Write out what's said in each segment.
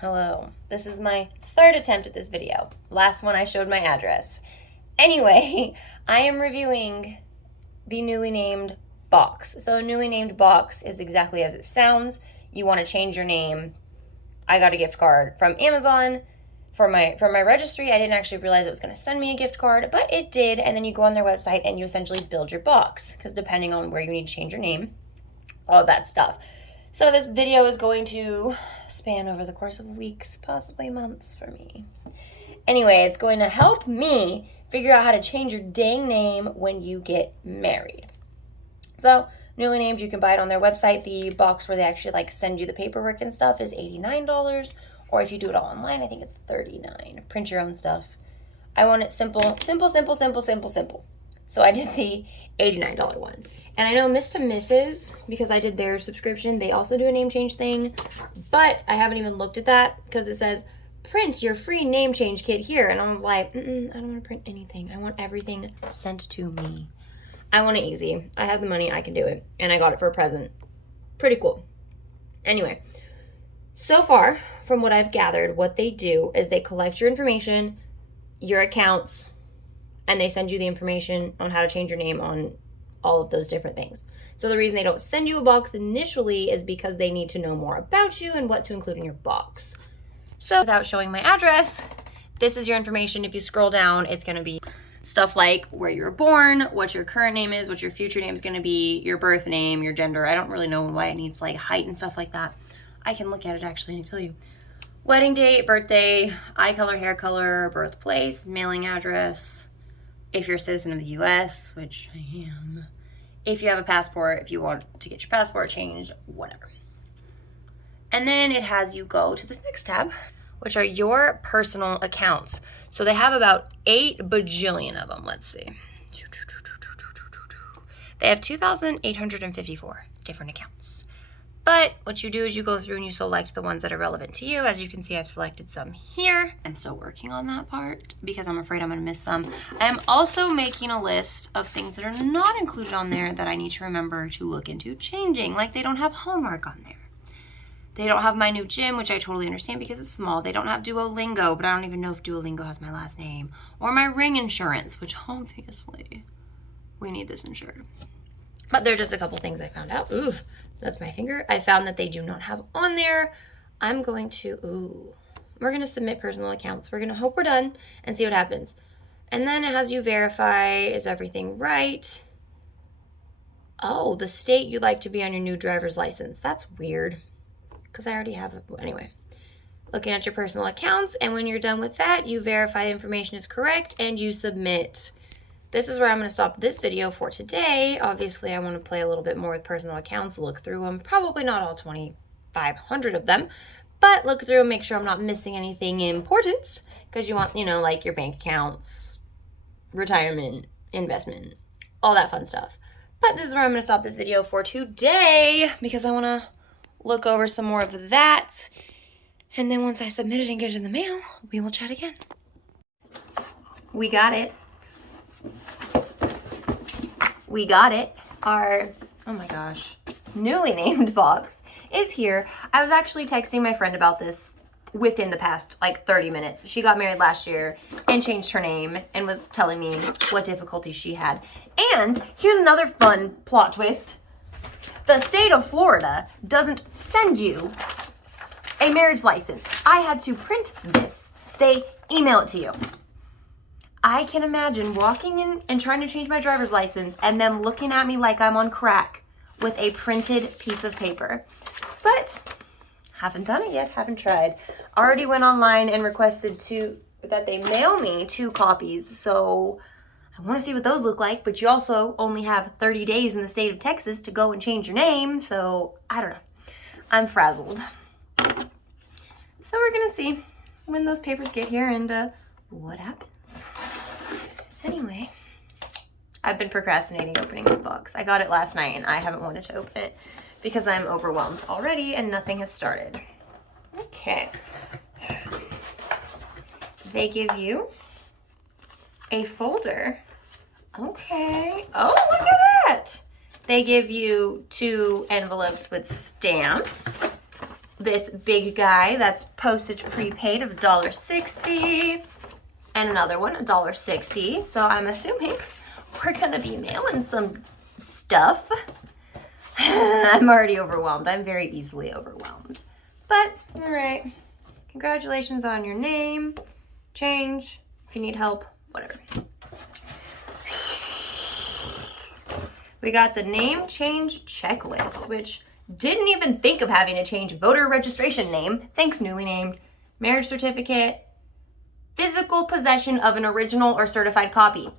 Hello. This is my third attempt at this video. Last one I showed my address. Anyway, I am reviewing the newly named box. So a newly named box is exactly as it sounds. You want to change your name. I got a gift card from Amazon for my registry. I didn't actually realize it was going to send me a gift card, but it did. And then you go on their website and you essentially build your box, because depending on where you need to change your name, all that stuff. So this video is going to span over the course of weeks, possibly months for me. Anyway, it's going to help me figure out how to change your dang name when you get married. So, newly named, you can buy it on their website. The box where they actually like send you the paperwork and stuff is $89, or if you do it all online, I think it's $39. Print your own stuff. I want it simple, simple, simple, simple, simple, simple. So I did the $89 one. And I know Miss to Mrs., because I did their subscription, they also do a name change thing, but I haven't even looked at that because it says, print your free name change kit here. And I was like, I don't want to print anything. I want everything sent to me. I want it easy. I have the money, I can do it. And I got it for a present. Pretty cool. Anyway, so far, from what I've gathered, what they do is they collect your information, your accounts, and they send you the information on how to change your name on all of those different things. So the reason they don't send you a box initially is because they need to know more about you and what to include in your box. So without showing my address, this is your information. If you scroll down, it's going to be stuff like where you were born, what your current name is, what your future name is going to be, your birth name, your gender. I don't really know why it needs like height and stuff like that. I can look at it actually and tell you. Wedding date, birthday, eye color, hair color, birthplace, mailing address, if you're a citizen of the US, which I am, if you have a passport, if you want to get your passport changed, whatever. And then it has you go to this next tab, which are your personal accounts. So they have about 8 bajillion of them. Let's see. They have 2,854 different accounts. But what you do is you go through and you select the ones that are relevant to you. As you can see, I've selected some here. I'm still working on that part because I'm afraid I'm going to miss some. I'm also making a list of things that are not included on there that I need to remember to look into changing. Like they don't have Hallmark on there. They don't have my new gym, which I totally understand because it's small. They don't have Duolingo, but I don't even know if Duolingo has my last name. Or my ring insurance, which obviously we need this insured. But there are just a couple things I found out. Ooh, that's my finger. I found that they do not have on there. I'm going to, we're going to submit personal accounts. We're going to hope we're done and see what happens. And then it has you verify, is everything right? Oh, the state you'd like to be on your new driver's license. That's weird because I already have it. Anyway, looking at your personal accounts, and when you're done with that, you verify the information is correct and you submit. This is where I'm going to stop this video for today. Obviously, I want to play a little bit more with personal accounts, look through them. Probably not all 2,500 of them, but look through and make sure I'm not missing anything important, because you want, you know, like your bank accounts, retirement, investment, all that fun stuff. But this is where I'm going to stop this video for today, because I want to look over some more of that. And then once I submit it and get it in the mail, we will chat again. We got it. We got it. Our, oh my gosh, newly named box is here. I was actually texting my friend about this within the past like 30 minutes. She got married last year and changed her name and was telling me what difficulties she had. And here's another fun plot twist. The state of Florida doesn't send you a marriage license. I had to print this. They email it to you. I can imagine walking in and trying to change my driver's license and them looking at me like I'm on crack with a printed piece of paper. But haven't done it yet, haven't tried. Already went online and requested that they mail me 2 copies. So I want to see what those look like, but you also only have 30 days in the state of Texas to go and change your name. So I don't know. I'm frazzled. So we're going to see when those papers get here and what happens. Anyway, I've been procrastinating opening this box. I got it last night and I haven't wanted to open it because I'm overwhelmed already and nothing has started. Okay. They give you a folder. Okay. Oh, look at that. They give you 2 envelopes with stamps. this big guy that's postage prepaid of $1.60. And another one, $1.60. So I'm assuming we're gonna be mailing some stuff. I'm already overwhelmed. I'm very easily overwhelmed. But, all right. Congratulations on your name change. If you need help, whatever. We got the name change checklist, which didn't even think of having to change voter registration name. Thanks, newly named. Marriage certificate. Physical possession of an original or certified copy.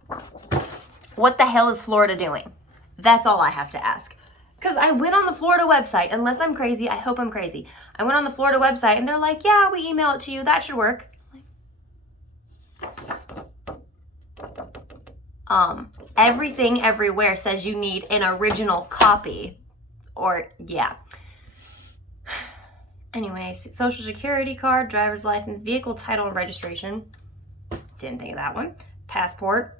What the hell is Florida doing? That's all I have to ask. Because I went on the Florida website, unless I'm crazy, I hope I'm crazy. I went on the Florida website and they're like, yeah, we email it to you, that should work. Everything everywhere says you need an original copy. Or, yeah. Anyways, social security card, driver's license, vehicle title and registration. Didn't think of that one. Passport.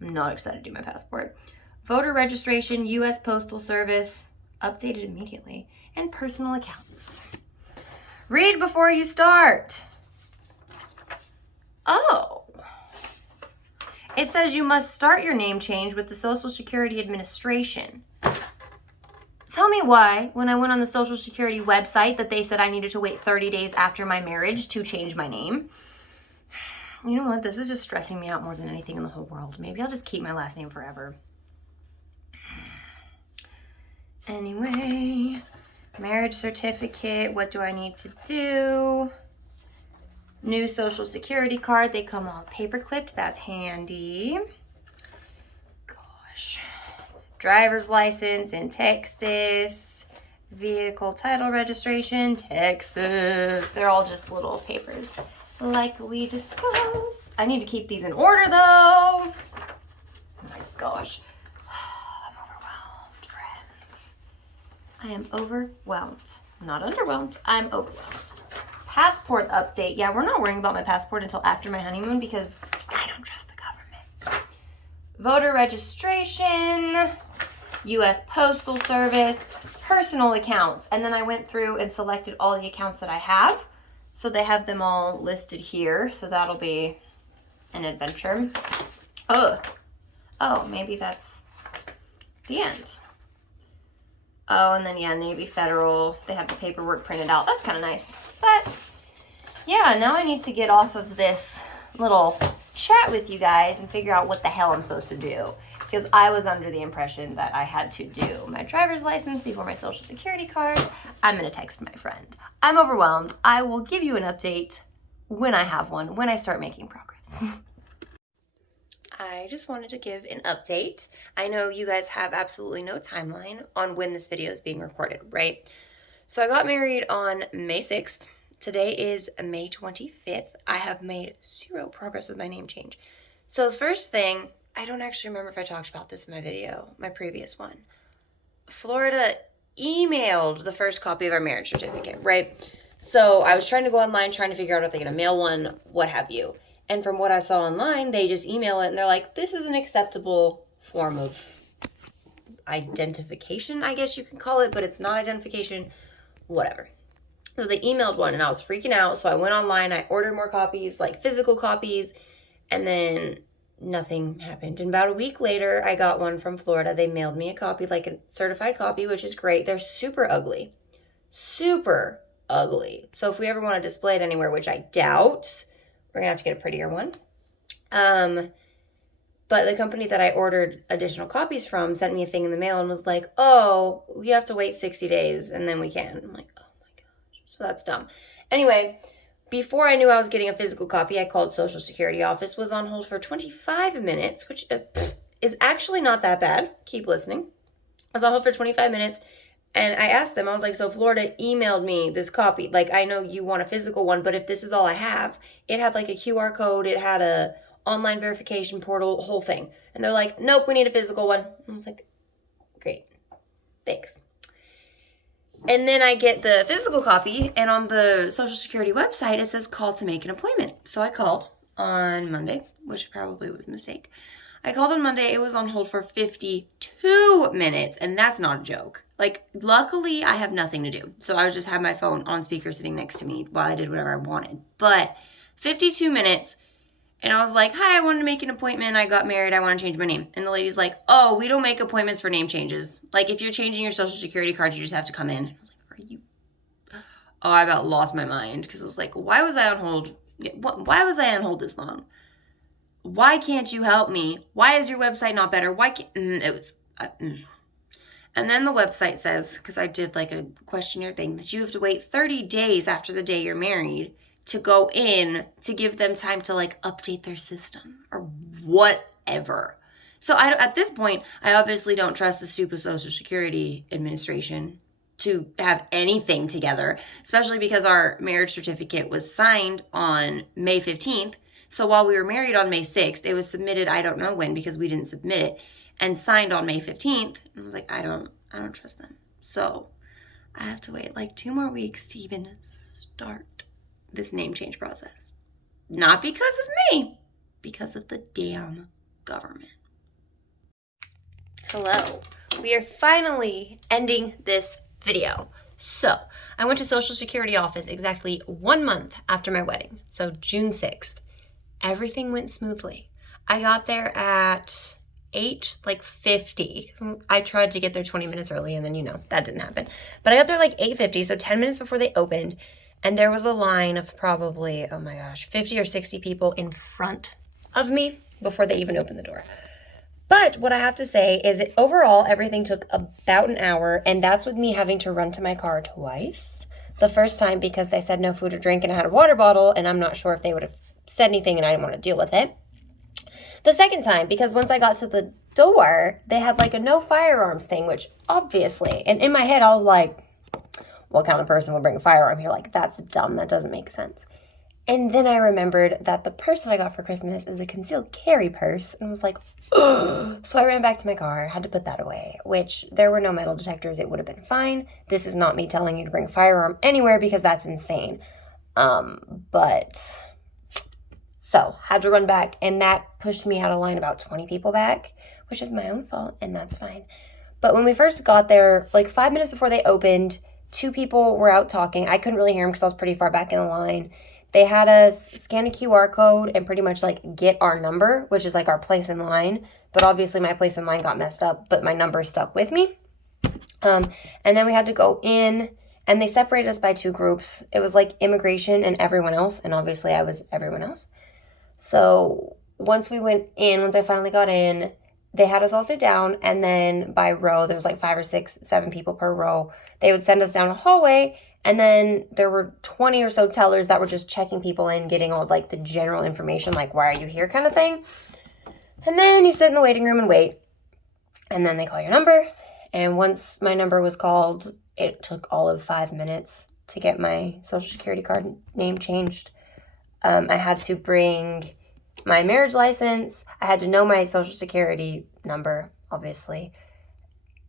I'm not excited to do my passport. Voter registration, U.S. Postal Service, updated immediately, and personal accounts. Read before you start. Oh. It says you must start your name change with the Social Security Administration. Tell me why, when I went on the Social Security website, that they said I needed to wait 30 days after my marriage to change my name. You know what? This is just stressing me out more than anything in the whole world. Maybe I'll just keep my last name forever. Anyway, marriage certificate. What do I need to do? New social security card. They come all paper clipped. That's handy. Gosh. Driver's license in Texas. Vehicle title registration, Texas. They're all just little papers like we discussed. I need to keep these in order though. Oh my gosh. I'm overwhelmed, friends. I am overwhelmed. Not underwhelmed. I'm overwhelmed. Passport update. Yeah, we're not worrying about my passport until after my honeymoon because I don't trust the government. Voter registration, U.S. Postal Service, personal accounts. And then I went through and selected all the accounts that I have. So they have them all listed here. So that'll be an adventure. Oh, maybe that's the end. Oh, and then, yeah, Navy Federal. They have the paperwork printed out. That's kind of nice. But, yeah, now I need to get off of this little chat with you guys and figure out what the hell I'm supposed to do. Because I was under the impression that I had to do my driver's license before my social security card. I'm going to text my friend. I'm overwhelmed. I will give you an update when I have one, when I start making progress. I just wanted to give an update. I know you guys have absolutely no timeline on when this video is being recorded, right? So I got married on May 6th. Today is May 25th. I have made zero progress with my name change. So the first thing, I don't actually remember if I talked about this in my video, my previous one. Florida emailed the first copy of our marriage certificate, right? So I was trying to go online, trying to figure out if they're going to mail one, what have you. And from what I saw online, they just email it and they're like, this is an acceptable form of identification, I guess you can call it, but it's not identification, whatever. So they emailed one and I was freaking out. So I went online, I ordered more copies, like physical copies, and then nothing happened. And about a week later, I got one from Florida. They mailed me a copy, like a certified copy, which is great. They're super ugly. Super ugly. So if we ever want to display it anywhere, which I doubt, we're going to have to get a prettier one. But the company that I ordered additional copies from sent me a thing in the mail and was like, oh, we have to wait 60 days and then we can. I'm like, oh my gosh. So that's dumb. Anyway, before I knew I was getting a physical copy, I called Social Security office, was on hold for 25 minutes, which is actually not that bad. Keep listening. I was on hold for 25 minutes. And I asked them, I was like, so Florida emailed me this copy. Like, I know you want a physical one, but if this is all I have, it had like a QR code. It had a online verification portal, whole thing. And they're like, nope, we need a physical one. And I was like, great, thanks. And then I get the physical copy, and on the Social Security website, it says call to make an appointment. So I called on Monday, which probably was a mistake. I called on Monday. It was on hold for 52 minutes, and that's not a joke. Like, luckily, I have nothing to do. So I just had my phone on speaker sitting next to me while I did whatever I wanted. But 52 minutes, and I was like, hi, I wanted to make an appointment. I got married. I want to change my name. And the lady's like, oh, we don't make appointments for name changes. Like, if you're changing your social security card, you just have to come in. I was like, are you? Oh, I about lost my mind because I was like, why was I on hold? Why was I on hold this long? Why can't you help me? Why is your website not better? Why can't it was And then the website says, because I did like a questionnaire thing, that you have to wait 30 days after the day you're married to go in to give them time to like update their system or whatever. So at this point, I obviously don't trust the stupid Social Security Administration to have anything together, especially because our marriage certificate was signed on May 15th. So while we were married on May 6th, it was submitted, I don't know when, because we didn't submit it, and signed on May 15th. And I was like, I don't trust them. So I have to wait like 2 more weeks to even start this name change process. Not because of me, because of the damn government. Hello. We are finally ending this video. So I went to Social Security office exactly 1 month after my wedding. So June 6th. Everything went smoothly. I got there at 8:50. I tried to get there 20 minutes early, and then, that didn't happen. But I got there like 8:50, so 10 minutes before they opened, and there was a line of probably, 50 or 60 people in front of me before they even opened the door. But what I have to say is that overall, everything took about an hour, and that's with me having to run to my car twice. The first time because they said no food or drink, and I had a water bottle, and I'm not sure if they would have said anything, and I didn't want to deal with it. The second time, because once I got to the door, they had like a no firearms thing, which obviously, and in my head, I was like, what kind of person would bring a firearm here? Like, that's dumb. That doesn't make sense. And then I remembered that the purse that I got for Christmas is a concealed carry purse. And I was like, ugh. So I ran back to my car, had to put that away, which there were no metal detectors. It would have been fine. This is not me telling you to bring a firearm anywhere because that's insane. So had to run back, and that pushed me out of line about 20 people back, which is my own fault, and that's fine. But when we first got there, like 5 minutes before they opened, 2 people were out talking. I couldn't really hear them because I was pretty far back in the line. They had us scan a QR code and pretty much like get our number, which is like our place in line. But obviously my place in line got messed up, but my number stuck with me. And then we had to go in, and they separated us by 2 groups. It was like immigration and everyone else, and obviously I was everyone else. So once I finally got in, they had us all sit down, and then by row, there was like 5 or 6, 7 people per row. They would send us down a hallway, and then there were 20 or so tellers that were just checking people in, getting all like the general information, like, why are you here kind of thing. And then you sit in the waiting room and wait, and then they call your number. And once my number was called, it took all of 5 minutes to get my Social Security card name changed. I had to bring my marriage license. I had to know my Social Security number, obviously.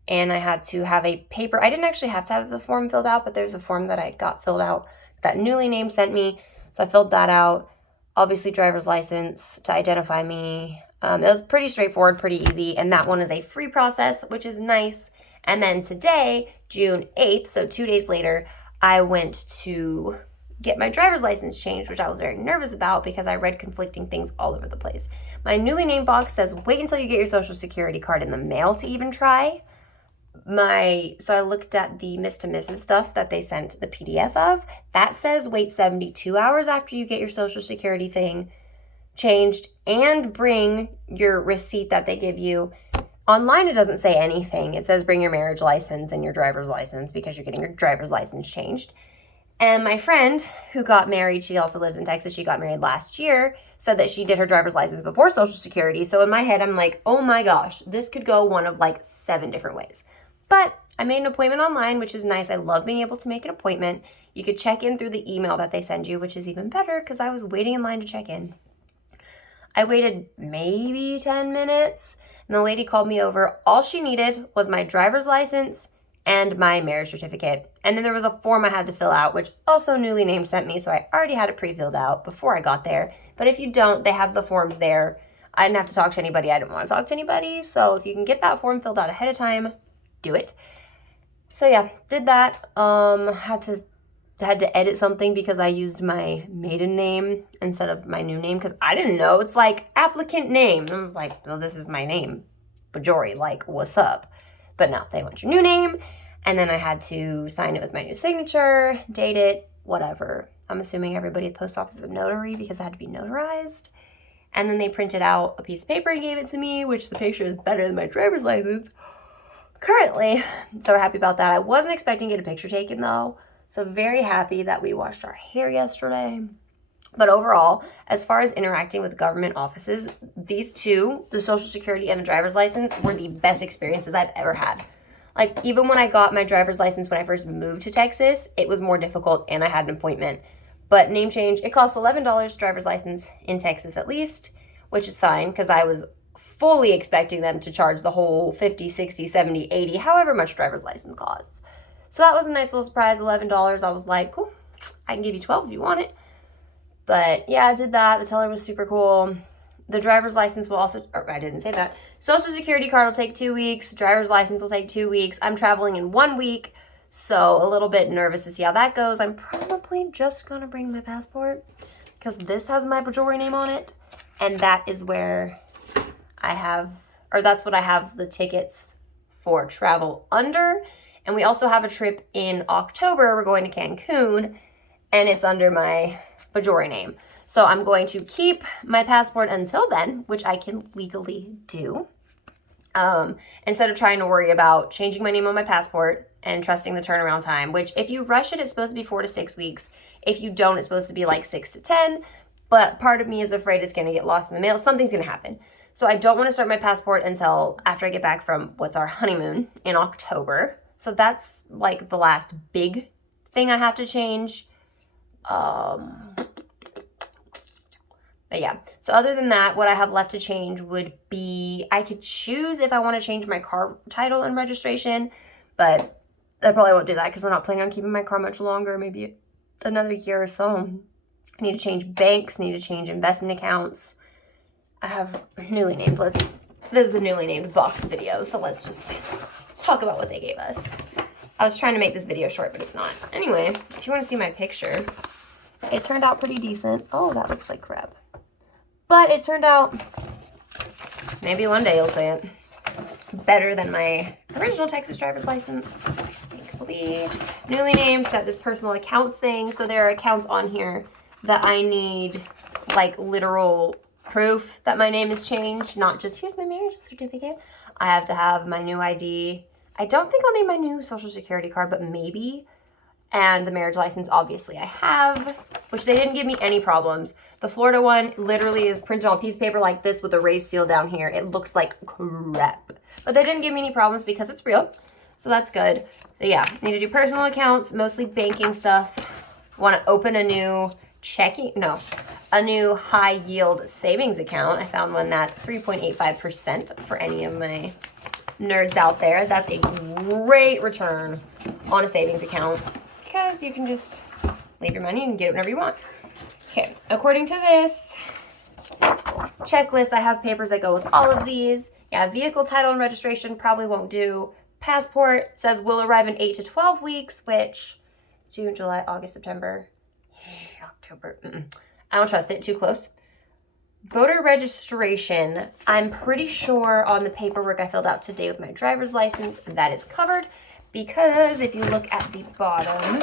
And I had to have a paper. I didn't actually have to have the form filled out, but there's a form that I got filled out that Newly Named sent me. So I filled that out. Obviously, driver's license to identify me. It was pretty straightforward, pretty easy. And that one is a free process, which is nice. And then today, June 8th, so 2 days later, I went to get my driver's license changed, which I was very nervous about because I read conflicting things all over the place. My Newly Named box says, wait until you get your Social Security card in the mail to even try. So I looked at the Miss to Mrs. stuff that they sent the PDF of. That says wait 72 hours after you get your Social Security thing changed and bring your receipt that they give you. Online, it doesn't say anything. It says bring your marriage license and your driver's license because you're getting your driver's license changed. And my friend who got married, she also lives in Texas, she got married last year, said that she did her driver's license before Social Security. So in my head, I'm like, oh my gosh, this could go one of like 7 different ways. But I made an appointment online, which is nice. I love being able to make an appointment. You could check in through the email that they send you, which is even better because I was waiting in line to check in. I waited maybe 10 minutes, and the lady called me over. All she needed was my driver's license and my marriage certificate. And then there was a form I had to fill out, which also Newly Named sent me, so I already had it pre-filled out before I got there. But if you don't, they have the forms there. I didn't have to talk to anybody. I didn't want to talk to anybody. So if you can get that form filled out ahead of time, do it. So yeah, did that. Had to edit something because I used my maiden name instead of my new name because I didn't know. It's like applicant name. I was like, well, this is my name, Bajori, like, what's up? But no, they want your new name. And then I had to sign it with my new signature, date it, whatever. I'm assuming everybody at the post office is a notary because it had to be notarized. And then they printed out a piece of paper and gave it to me, which the picture is better than my driver's license currently. So we're happy about that. I wasn't expecting to get a picture taken though. So very happy that we washed our hair yesterday. But overall, as far as interacting with government offices, these two, the Social Security and the driver's license, were the best experiences I've ever had. Like, even when I got my driver's license when I first moved to Texas, it was more difficult and I had an appointment. But name change, it costs $11 driver's license in Texas at least, which is fine because I was fully expecting them to charge the whole 50, 60, 70, 80, however much driver's license costs. So that was a nice little surprise, $11. I was like, cool, I can give you 12 if you want it. But yeah, I did that. The teller was super cool. The driver's license will also, or I didn't say that. Social Security card will take 2 weeks. Driver's license will take 2 weeks. I'm traveling in 1 week, so a little bit nervous to see how that goes. I'm probably just going to bring my passport because this has my Bajori name on it. And that is where I have, or that's what I have the tickets for travel under. And we also have a trip in October. We're going to Cancun, and it's under my Bajori name. So I'm going to keep my passport until then, which I can legally do. Instead of trying to worry about changing my name on my passport and trusting the turnaround time, which if you rush it, it's supposed to be 4 to 6 weeks. If you don't, it's supposed to be like 6 to 10. But part of me is afraid it's going to get lost in the mail. Something's going to happen. So I don't want to start my passport until after I get back from what's our honeymoon in October. So that's like the last big thing I have to change. But yeah, so other than that, what I have left to change would be, I could choose if I want to change my car title and registration, but I probably won't do that because we're not planning on keeping my car much longer, maybe another year or so. I need to change banks, need to change investment accounts. I have newly named, this is a newly named box video, so let's just talk about what they gave us. I was trying to make this video short, but it's not. Anyway, if you want to see my picture, it turned out pretty decent. Oh, that looks like crap. But it turned out, maybe one day you'll say it, better than my original Texas driver's license. Thankfully, newly named, set this personal accounts thing. So there are accounts on here that I need like literal proof that my name has changed, not just here's my marriage certificate. I have to have my new ID. I don't think I'll need my new Social Security card, but maybe. And the marriage license, obviously, I have, which they didn't give me any problems. The Florida one literally is printed on a piece of paper like this with a raised seal down here. It looks like crap. But they didn't give me any problems because it's real. So that's good. But yeah, need to do personal accounts, mostly banking stuff. Want to open a new a new high yield savings account. I found one that's 3.85% for any of my nerds out there. That's a great return on a savings account because you can just leave your money and get it whenever you want. Okay, according to this checklist, I have papers that go with all of these. Yeah, vehicle title and registration probably won't do. Passport says will arrive in 8 to 12 weeks, which June, July, August, September, October. I don't trust it, too close. Voter registration, I'm pretty sure on the paperwork I filled out today with my driver's license, that is covered because if you look at the bottom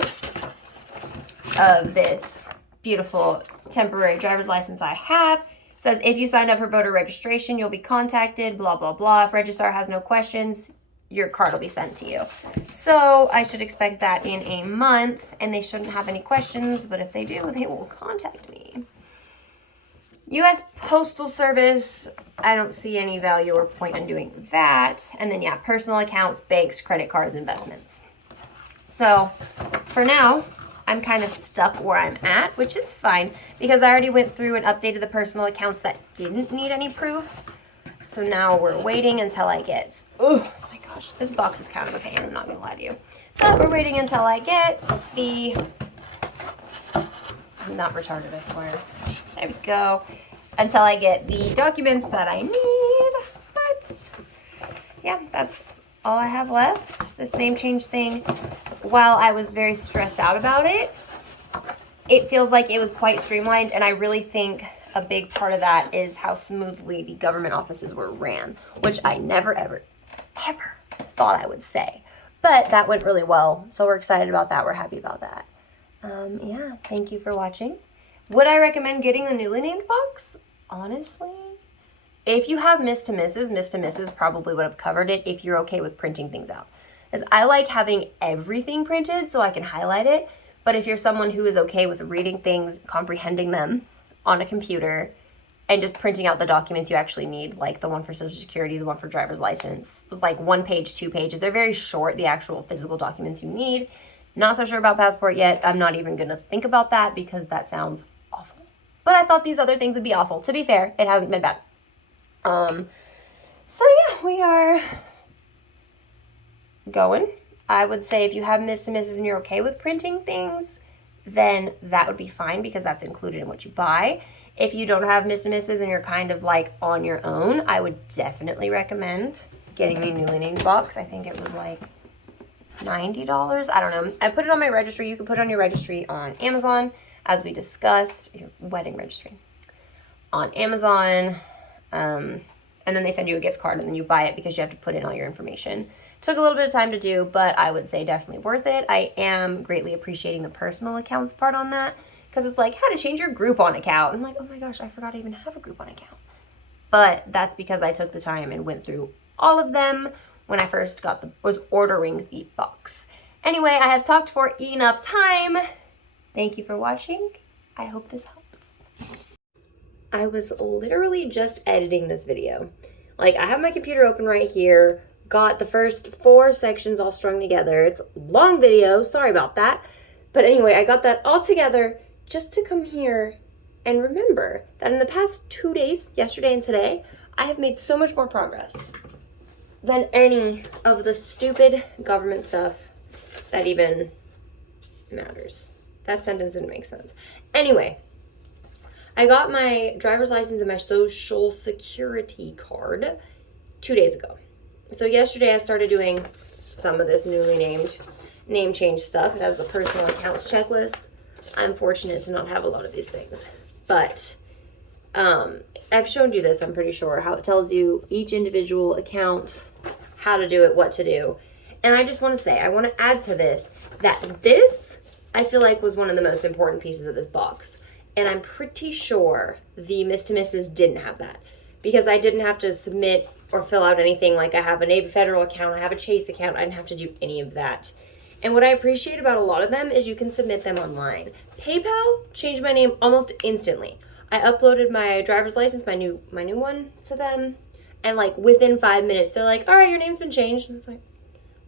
of this beautiful temporary driver's license I have, it says if you signed up for voter registration, you'll be contacted, blah, blah, blah. If registrar has no questions, your card will be sent to you. So I should expect that in a month, and they shouldn't have any questions, but if they do, they will contact me. U.S. Postal Service, I don't see any value or point in doing that. And then, yeah, personal accounts, banks, credit cards, investments. So for now, I'm kind of stuck where I'm at, which is fine because I already went through and updated the personal accounts that didn't need any proof. So now we're waiting until I get, oh my gosh, this box is kind of a pain, I'm not going to lie to you. But we're waiting until I get the, I'm not retarded, I swear. There we go. until I get the documents that I need. But yeah, that's all I have left. This name change thing, while I was very stressed out about it, it feels like it was quite streamlined, and I really think a big part of that is how smoothly the government offices were ran, which I never, ever thought I would say. But that went really well, so we're excited about that. We're happy about that. Yeah, thank you for watching. Would I recommend getting the newly named box? Honestly, if you have Miss to Mrs. probably would have covered it if you're okay with printing things out. Because I like having everything printed so I can highlight it, but if you're someone who is okay with reading things, comprehending them on a computer, and just printing out the documents you actually need, like the one for Social Security, the one for driver's license, it was like 1 page, 2 pages. They're very short, the actual physical documents you need. Not so sure about passport yet. I'm not even gonna think about that because that sounds awful. But I thought these other things would be awful. To be fair, it hasn't been bad. So yeah, we are going. I would say if you have Miss to Mrs. and you're okay with printing things, then that would be fine because that's included in what you buy. If you don't have Miss to Mrs. and you're kind of like on your own, I would definitely recommend getting the newly named box. I think it was like $90. I don't know. I put it on my registry. You can put it on your registry on Amazon, as we discussed, your wedding registry on Amazon. And then they send you a gift card and then you buy it because you have to put in all your information. Took a little bit of time to do, but I would say definitely worth it. I am greatly appreciating the personal accounts part on that because it's like how to change your Groupon account. I'm like, oh my gosh, I forgot I even have a Groupon account. But that's because I took the time and went through all of them when I first was ordering the box. Anyway, I have talked for enough time. Thank you for watching. I hope this helped. I was literally just editing this video. Like, I have my computer open right here, got the first 4 sections all strung together. It's a long video, sorry about that. But anyway, I got that all together just to come here and remember that in the past 2 days, yesterday and today, I have made so much more progress than any of the stupid government stuff that even matters. That sentence didn't make sense. Anyway, I got my driver's license and my Social Security card 2 days ago. So yesterday I started doing some of this newly named name change stuff. It has the personal accounts checklist. I'm fortunate to not have a lot of these things. But I've shown you this, I'm pretty sure, how it tells you each individual account, how to do it, what to do. And I just want to say, I want to add to this, that this, I feel like, was one of the most important pieces of this box. And I'm pretty sure the Miss to Mrs. didn't have that because I didn't have to submit or fill out anything. Like, I have a Navy Federal account, I have a Chase account, I didn't have to do any of that. And what I appreciate about a lot of them is you can submit them online. PayPal changed my name almost instantly. I uploaded my driver's license, my new one, to them, and like within 5 minutes, they're like, all right, your name's been changed. And it's like,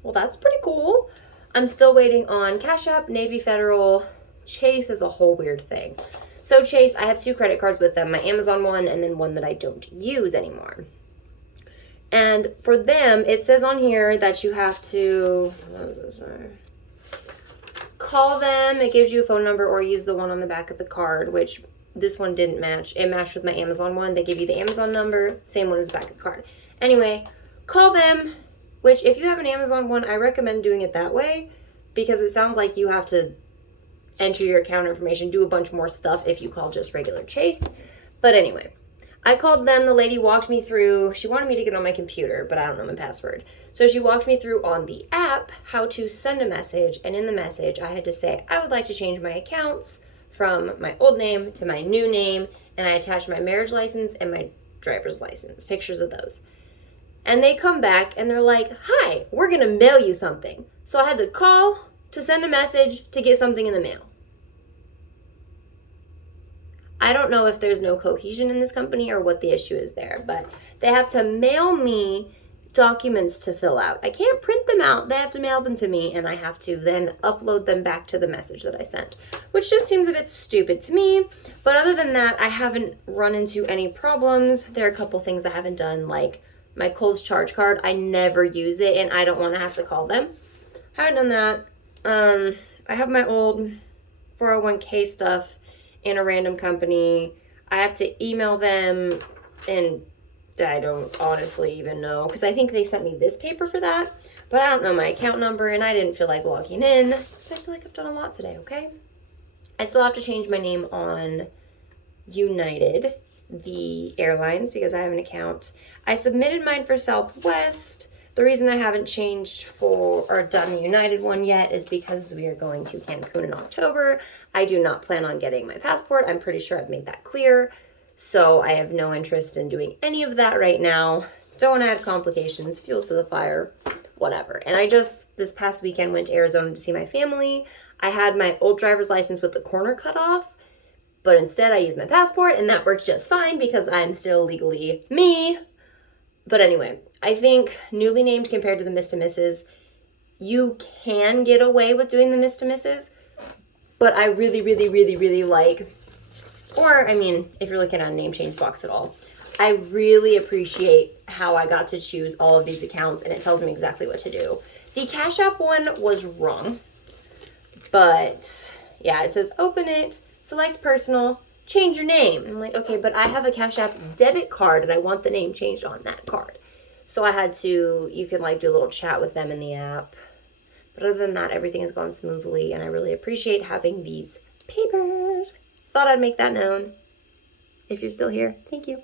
well, that's pretty cool. I'm still waiting on Cash App, Navy Federal. Chase is a whole weird thing. So Chase, I have 2 credit cards with them, my Amazon one and then one that I don't use anymore. And for them, it says on here that you have to call them. It gives you a phone number or use the one on the back of the card, which this one didn't match. It matched with my Amazon one. They give you the Amazon number, same one as the back of the card. Anyway, call them, which if you have an Amazon one, I recommend doing it that way because it sounds like you have to enter your account information, do a bunch more stuff if you call just regular Chase. But anyway, I called them. The lady walked me through. She wanted me to get on my computer, but I don't know my password. So she walked me through on the app how to send a message. And in the message, I had to say, I would like to change my accounts from my old name to my new name. And I attached my marriage license and my driver's license, pictures of those. And they come back and they're like, hi, we're going to mail you something. So I had to call to send a message to get something in the mail. I don't know if there's no cohesion in this company or what the issue is there, but they have to mail me documents to fill out. I can't print them out. They have to mail them to me, and I have to then upload them back to the message that I sent, which just seems a bit stupid to me. But other than that, I haven't run into any problems. There are a couple things I haven't done, like my Kohl's charge card. I never use it, and I don't want to have to call them. I haven't done that. I have my old 401k stuff in a random company. I have to email them, and I don't honestly even know, because I think they sent me this paper for that, but I don't know my account number, and I didn't feel like logging in, because I feel like I've done a lot today, okay? I still have to change my name on United, the airlines, because I have an account. I submitted mine for Southwest. The reason I haven't changed for or done the United one yet is because we are going to Cancun in October. I do not plan on getting my passport. I'm pretty sure I've made that clear. So I have no interest in doing any of that right now. Don't add complications, fuel to the fire, whatever. And I just, this past weekend, went to Arizona to see my family. I had my old driver's license with the corner cut off, but instead I used my passport, and that works just fine because I'm still legally me. But anyway, I think newly named compared to the Mr. Mrs., you can get away with doing the Mr. Mrs., but I really, really, really, really like, or I mean, if you're looking at a name change box at all, I really appreciate how I got to choose all of these accounts, and it tells me exactly what to do. The Cash App one was wrong, but yeah, it says open it, select personal, change your name. I'm like, okay, but I have a Cash App debit card and I want the name changed on that card. So I had to, you can like do a little chat with them in the app. But other than that, everything has gone smoothly, and I really appreciate having these papers. Thought I'd make that known. If you're still here, thank you.